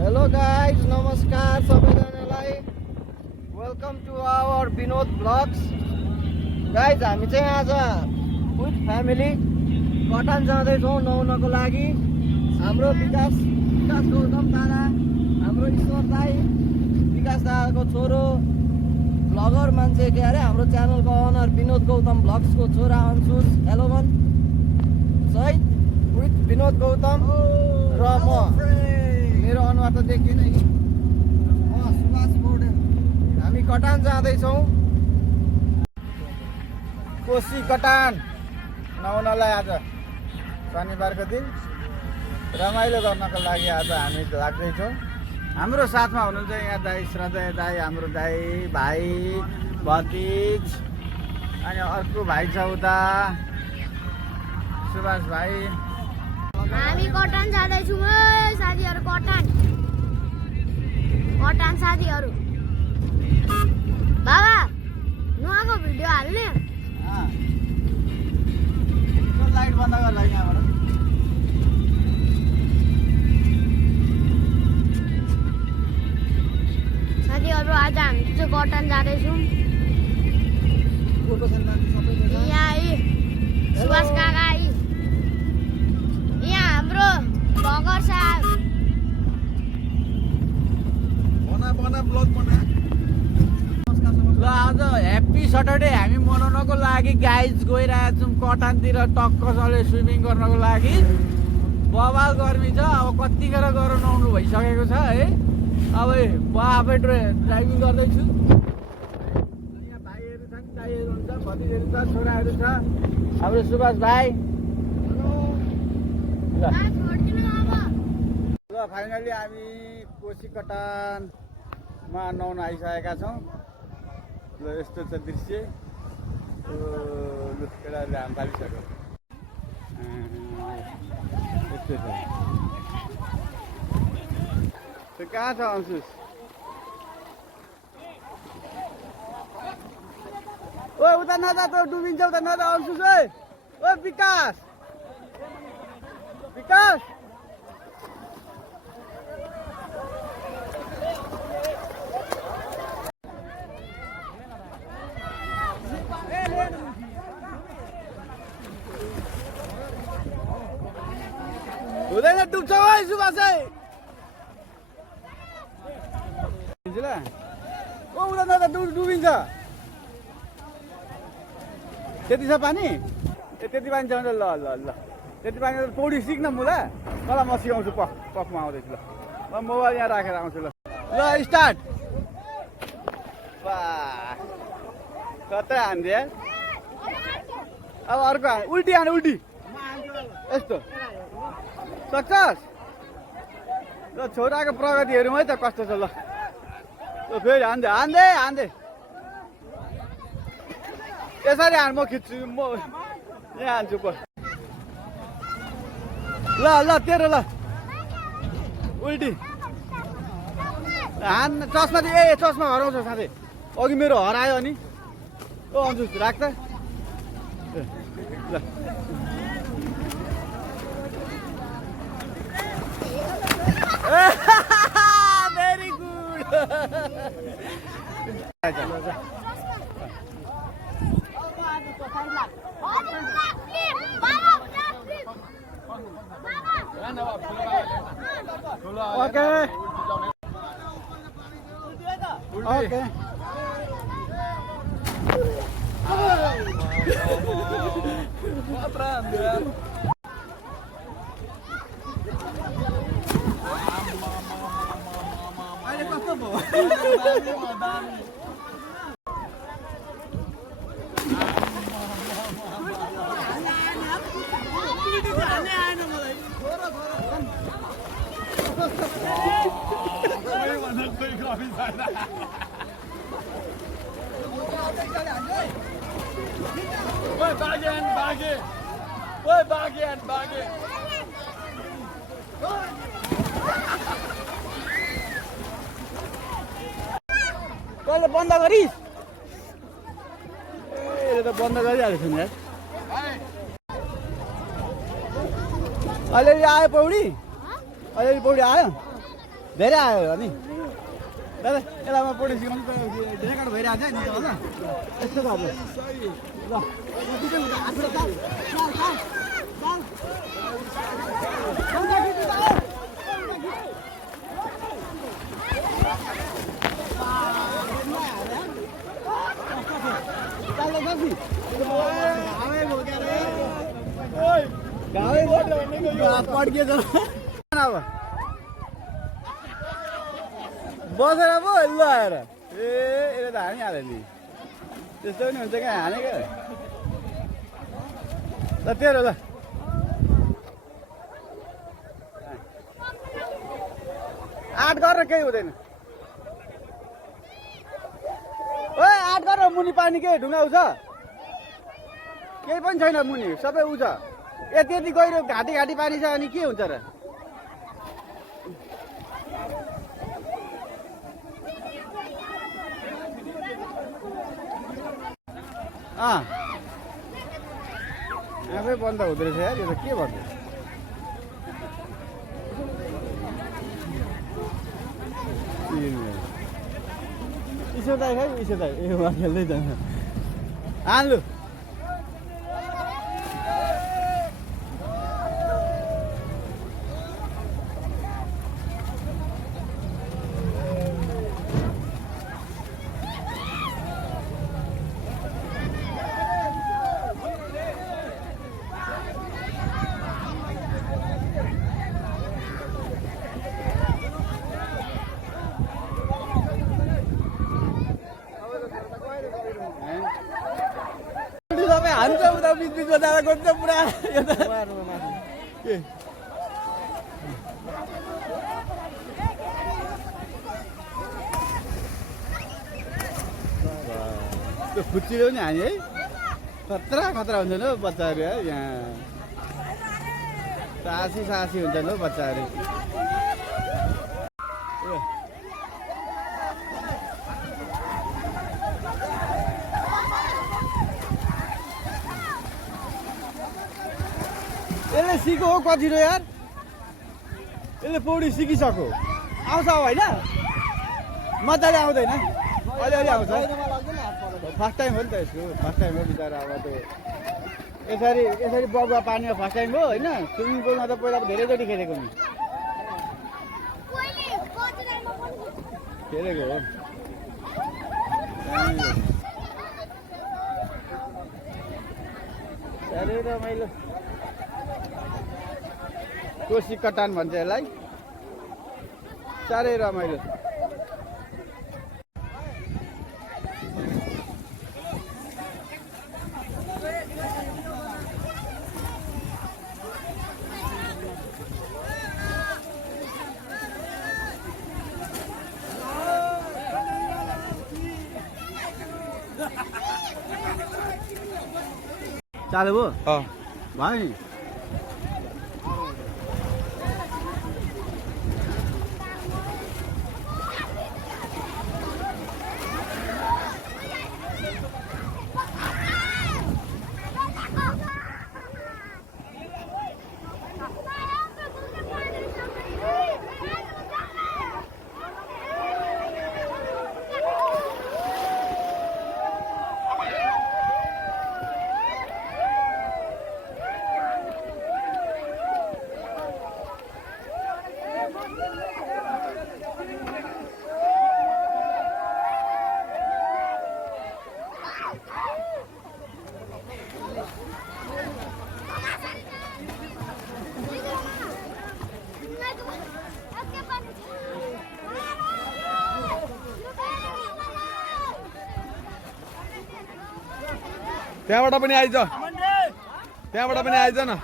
Hello guys, नमस्कार सबैजनालाई। Welcome to our Vinod vlogs. Guys, हामी चाहिँ आज विथ फ्यामिली कटान जाँदैछौँ नुहाउनको लागि। हाम्रो विकास गौतम दादा, हाम्रो ईश्वर दाई, विकास दादाको छोरो, ब्लगर मान्छे के अरे हाम्रो च्यानलको ओनर विनोद गौतम ब्लग्सको छोरा अंशुज एलोवन सहित विथ विनोद गौतम र म। मेरो अनुहार त देखिएन कि सुभाष पौडेल। हामी कटान जाँदैछौँ, कोशी कटान नुहाउनलाई। आज शनिबारको दिन रमाइलो गर्नको लागि आज हामी लाग्दैछौँ। हाम्रो साथमा हुनुहुन्छ यहाँ दाई श्रद्धेय दाई, हाम्रो दाई भाइ भतिज, अनि अर्को भाइ छ उता सुभाष भाइ। हामी कटान जाँदैछौँ साथीहरू। कटान साथीहरू। बाबा नुहाको भिडियो हाल्ने। लाइट बन्द गर ल यहाँबाट। साथीहरू आज हामी चाहिँ कटान जाँदैछौँ। यहाँ सुभाष काका, यहाँ हाम्रो भगर साहब। ल आज ह्याप्पी सटरडे हामी मनाउनको लागि गाइज गइरहेको छौँ कटानतिर टक्कसँगले स्विमिङ गर्नको लागि। बवाल गर्मी छ। अब कतिखेर गएर नुहाउनु भइसकेको छ है। अब म आफै ड्राइभिङ गर्दैछु। यहाँ भाइहरू छन्, दाइहरू हुन्छ, भतिजहरू छ, छोराहरू छ। हाम्रो सुभाष भाइ। ल फाइनली हामी कोशी कटानमा नुहाउन आइसकेका छौँ। ल यस्तो छ दृश्य। केटाहरूले हाम पालिसक्यो। यस्तो छ। त्यो कहाँ छ अंशुस? ओ उता नजा, त डुबिन्छ उता नजा अंशुस। ओ विकास, विकास हुँदैन, डुब्छ है सुभाष। ओ उता नजा, डुबिन्छ। त्यति छ पानी? ए त्यति पानी छ भने ल ल ल त्यति पानी त पौडी सिक्न मुला। मलाई म सिकाउँछु। पफमा आउँदैछु। ल म मोबाइल यहाँ राखेर आउँछु। ल स्टार्ट। वाह कतै हान्दे। अब अर्को उल्टी हाने, उल्टी यस्तो सक्छस्? ल छोराको प्रगति हेरौँ है त कस्तो छ। ल फेरि हान्दे हान्दे हान्दे यसरी हान। म खिच्छु, म यहाँ हान्छु। ल ल तेरो ल उल्टी हान। चस्मा ए चस्मा हराउँछ साथै। अघि मेरो हरायो अनि। ओ अन्जुस राख त। ल भेरी गुड। Okay okay. अहिले कस्तो भयो? कहिले बन्द गरिस्? ए त बन्द गरिहालेको छु नि यार। अलिअलि आयो पौडी? अलिअलि पौडी आयो? धेरै आयो नि दादा यसलाई म पढेँ सिकाउनु रेकर्ड भइरहेको छ नि त होला यस्तो गर्नु ल पड्किएछ अब बसेर पो ल आएर यसले त हानिहाल्यो नि त्यस्तो पनि हुन्छ क्या हानेको ल तेरो ल आठ गरेर केही हुँदैन ओ आठ गरेर मुनि पानी के ढुङ्गा उछ केही पनि छैन मुनि सबै उ छ यति यति गहिरो घाँटी घाँटी पानी छ अनि के हुन्छ र आफै बन्द हुँदो रहेछ यार यो त के भन्नु इसो दाइ खै इसो दाइ ए उहाँ खेल्दै जान्छ हाल्नु सबै हान्छ उता बिच बिचमा जाँदा गर्छ पुरा यो त त्यो खुच्चिलो नि हाने है खतरा खतरा हुन्छ नि हौ बच्चाहरू है यहाँ सासी सासी हुन्छ नि हौ बच्चाहरू यसले सिको हो कति र यार यसले पौडी सिकिसक्यो आउँछ होइन मजाले आउँदैन अलिअलि आउँछ फर्स्ट टाइम हो नि त यसको फर्स्ट टाइम हो बिचरा अब त्यो यसरी यसरी बगुवा पानीमा फर्स्ट टाइम हो होइन स्विमिङ पुलमा त पहिला धेरैचोटि खेलेको नि खेलेको हो साह्रै रमाइलो कोसी कटान भन्छ यसलाई साह्रै रमाइलो चालु भयो भयो नि त्यहाँबाट पनि आइज त्यहाँबाट पनि आइज न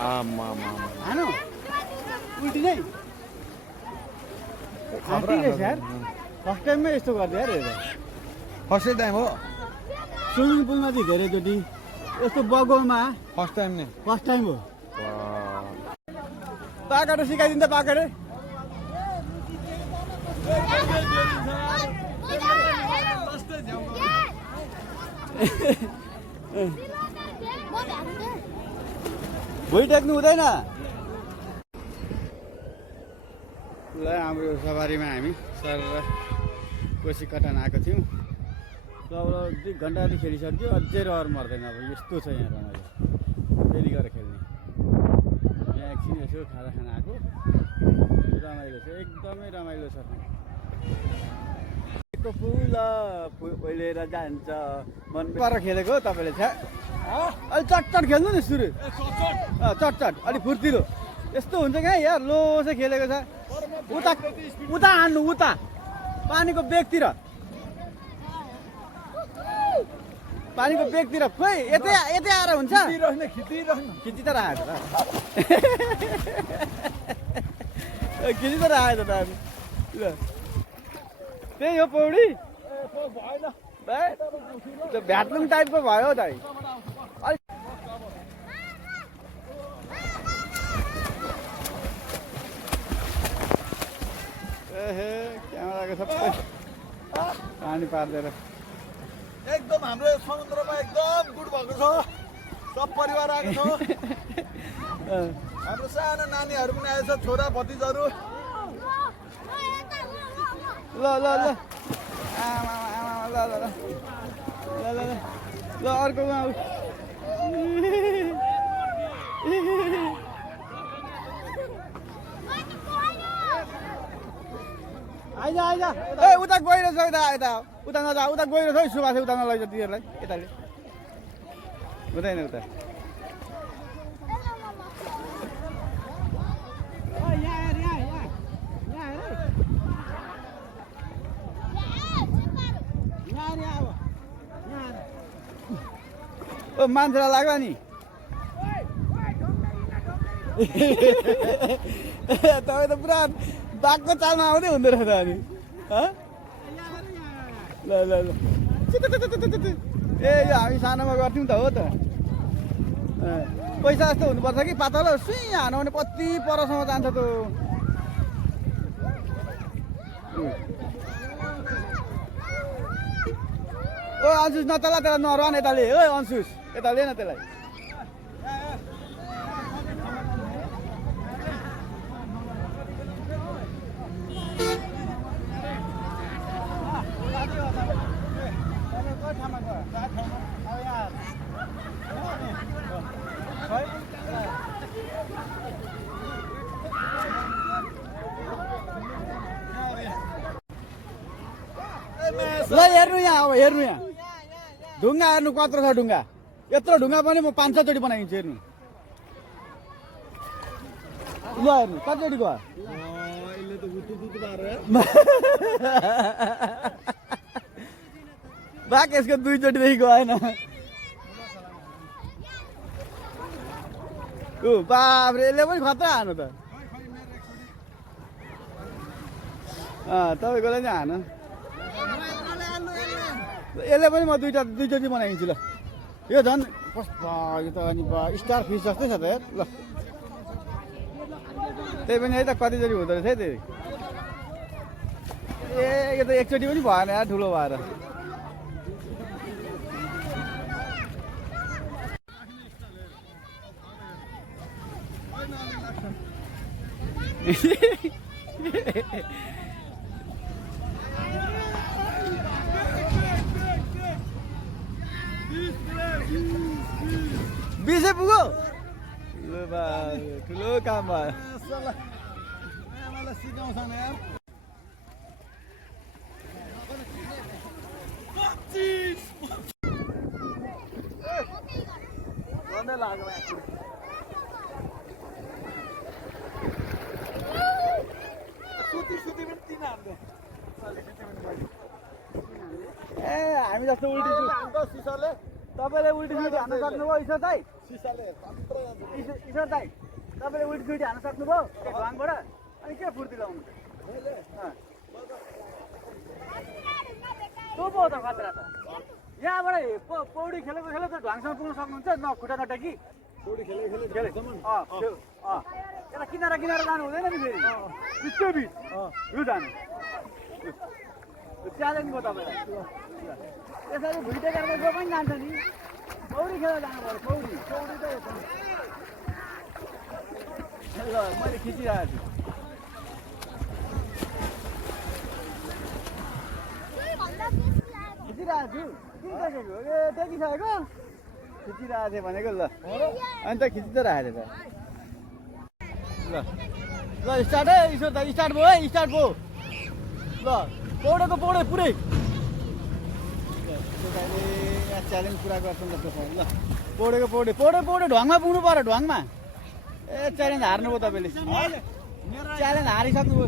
हानो उल्टी नै हाँसी रहेछ यार फर्स्ट टाइममै यस्तो गर्दै यार फर्स्ट टाइम हो स्विमिङ पुलमा चाहिँ धेरैचोटि यस्तो बगाउमा फर्स्ट टाइम नै फर्स्ट टाइम हो पाकाटो सिकाइदिन्छ पाकाटो भुइँ टेक्नु हुँदैन ल हाम्रो सवारीमा हामी सर कोसी कटान आएको थियौँ लगभग 2 घन्टा जति खेलिसक्यो अझै रहर मर्दैन अब यस्तो छ यहाँ रमाइलो फेरि गएर खेल्ने यहाँ एकछिन यसो खाना खाना आएको रमाइलो छ एकदमै रमाइलो छ फुल पहिलेर जान्छ मन गरेर खेलेको हो तपाईँले छ अलि चटचट खेल्नु नि सुरु चटचट अलिक फुर्तिलो यस्तो हुन्छ क्या यार लो चाहिँ खेलेको छ उता उता हान्नु उता पानीको बेगतिर पानीको बेगतिर खोइ यतै यतै आएर हुन्छ खिची त राखेको त खिची त राखेको त त्यही हो पौडी भ्याटलुङ टाइपको भयो दाइ एहे क्यामेराको सबै पानी पार्दैन एकदम हाम्रो समुद्रमा एकदम गुड भएको छ सब परिवार आएको छ हाम्रो सानो नानीहरू पनि आएछ छोरा भतिजहरू ल ल ल आमा आमा ल ल ल ल ल ल अर्कोमा आइज आइज ए उता गइरहेछ उता यता उता नजा उता गइरहेछ है सुभाष उता नलैजा तिनीहरूलाई यताले हुँदैन उता ओ मान्छेलाई लाग्ला नि तपाईँ त पुरा बाघको चालमा आउँदै हुँदो रहेछ अनि ल ल ल ए यो हामी सानोमा गर्थ्यौँ त हो त पैसा जस्तो हुनुपर्छ कि पातलो सुई हानु भने कति परसम्म जान्छ त ओ अन्सुस नचला त्यसलाई नरवान यताले ओ अन्सुस यता लिएन त्यसलाई ल हेर्नु यहाँ अब हेर्नु यहाँ ढुङ्गा हेर्नु कत्रो छ ढुङ्गा यत्रो ढुङ्गा पनि म 5-6 चोटि बनाइदिन्छु हेर्नु ल हेर्नु कतिचोटि भयो बाघ यसको 2 चोटिदेखि गएन ऊ बाब्रे यसले पनि खतरा हानु त तपाईँकोलाई चाहिँ हानु यसले पनि म 2 चोटि बनाइदिन्छु ल यो झन् यो त अनि स्टार फिस जस्तै छ त यार ल त्यही पनि है त कतिचोटि हुँदो रहेछ है त्यही ए यो त एकचोटि पनि भएन यार ठुलो भएर बिसै पुग्यो ठुलो काम भयो ए हामी जस्तो उल्टी सिसाले तपाईँले उल्टी सुल्टी हान्न सक्नुभयो ईश्वर दाइ ईश्वर दाइ तपाईँले उल्टी सुल्टी हान्न सक्नुभयो ढुवाङबाट अनि के फुर्ती लाउनु तँ पो हो त खतरा त यहाँबाट पौडी खेलेको खेले त ढुवाङसम्म पुग्न सक्नुहुन्छ न खुट्टा नटेकी पौडी खेले यता किनारा किनारा जानु हुँदैन नि फेरि बिचो बिच यो जानु च्यालेन्ज भयो तपाईँलाई यसरी भुइँ टेकेर जो पनि जान्छ नि पौडी खेलेर जानु पर्यो पौडी त ल मैले खिचिरहेको छु खिचिरहेको छु किन देखेको ए देखिसकेको खिचिरहेको थिएँ भनेको ल अन्त खिचि त राखेको ल ल स्टार्ट है यसो त स्टार्ट भयो है स्टार्ट भयो ल पौडेको पौडे पुरै च्यालेन्ज पुरा गर्छ नि त ल पौडेको पौडे पौडे पौडे ढुवाङमा पुग्नु पर्यो ढुवाङमा ए च्यालेन्ज हार्नुभयो तपाईँले च्यालेन्ज हारिसक्नुभयो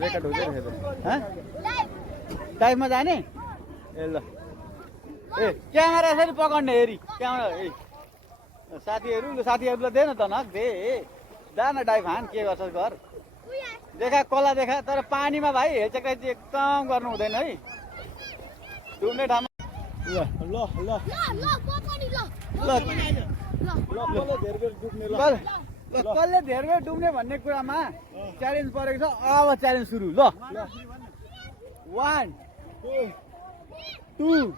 रेकर्ड हुँदै रहेछ टाइममा जाने ए ल ए क्यामेरा यसरी पकड्ने हेरी क्यामेरा ए साथीहरूलाई दे न त नक दे जा न डाइभ हान के गर्छस् घर देखा कोला देखा तर पानीमा भाइ हेचेकाइची एकदम गर्नु हुँदैन है डुब्ने ठाउँमा कसले धेरै बेर डुब्ने भन्ने कुरामा च्यालेन्ज परेको छ अब च्यालेन्ज सुरु ल 1 2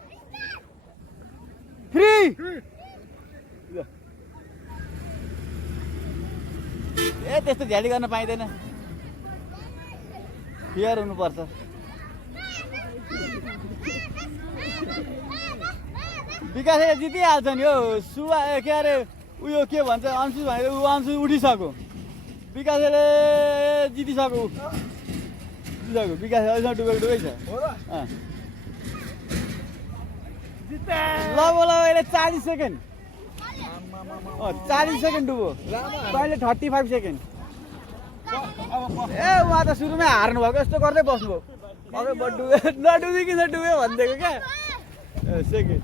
3 ए त्यस्तो झ्याली गर्न पाइँदैन फियर हुनुपर्छ विकासले जितिहाल्छ नि हो सुवा के अरे उयो के भन्छ अंशु भनेर ऊ अंशु उठिसक्यो विकासले जितिसक्यो विकास अहिलेसम्म डुबेको छ ल बोला अहिले 40 सेकेन्ड 40 सेकेन्ड डुबो तैँले 35 सेकेन्ड ए उहाँ त सुरुमै हार्नु भएको यस्तो गर्दै बस्नुभयो अब नडुबी डुब्यो भनिदिएको क्या सेकेन्ड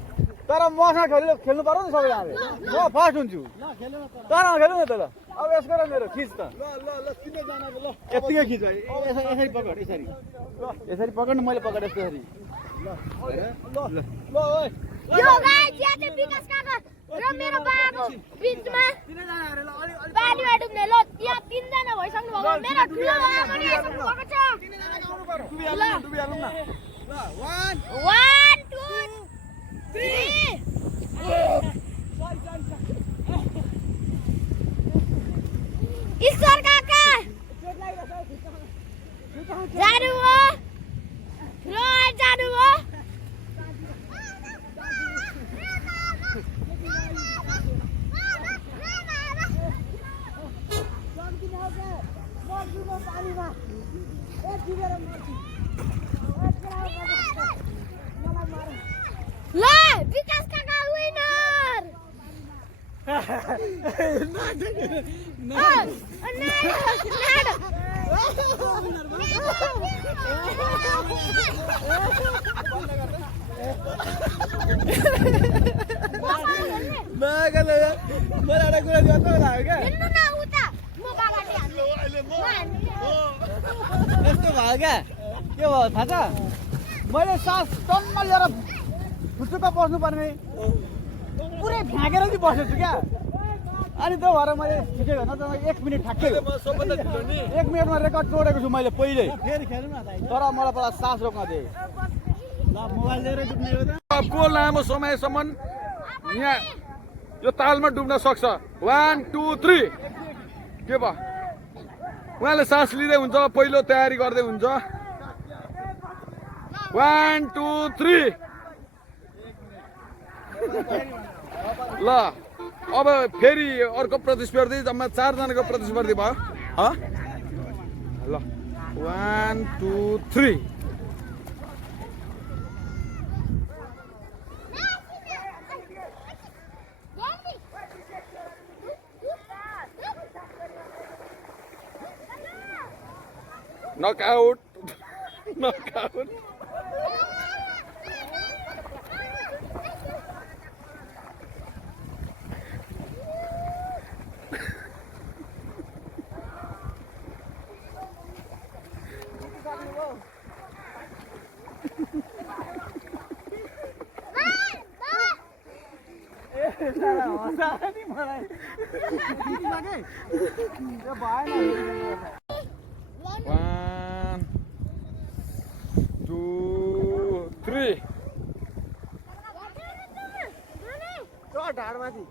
तर मसँग खेल्नु पर्यो नि सबैजनाले म फर्स्ट हुन्छु तर खेल्नु न त ल अब यसको र मेरो खिच त यत्तिकै खिच यसरी पकड यसरी पकड न मैले पकड यसरी यो गाइस यहाँ चाहिँ विकास काका र मेरो बाबाको बिचमा पानीमा डुब्ने ल यहाँ 3 जना भइसक्नु भएको मेरो ठुलो बाबा पनि आइसक्नु भएको छ ल 1 2 3 ईश्वर काका जानु हो जानु हो ल विकास काका विनर मलाई एउटा कुरा जस्तो लाग्यो क्या यस्तो भयो क्या के भयो थाहा छ मैले सास टन्न लिएर फुटुक्क बस्नुपर्ने पुरै फ्याँकेर चाहिँ बसेको छु क्या अनि त्यो भएर मैले ठिकै भन त 1 मिनट ठ्याक्कै 1 मिनटमा रेकर्ड तोडेको छु मैले पहिल्यै तर मलाई पहिला सास रोक्न दिए मोबाइल लिएर डुब्ने हो त को लामो समयसम्म यहाँ यो तालमा डुब्न सक्छ 1 2 3 के भयो उहाँले सास लिँदै हुन्छ पहिलो तयारी गर्दै हुन्छ 1 2 3 ल अब फेरि अर्को प्रतिस्पर्धी जम्मा 4 जनाको प्रतिस्पर्धी भयो ल 1 2 3 knockout knockout हँसायो नि मलाई त्यो भएन 1 2 3 त्यो ढाडमाथि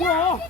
Wow.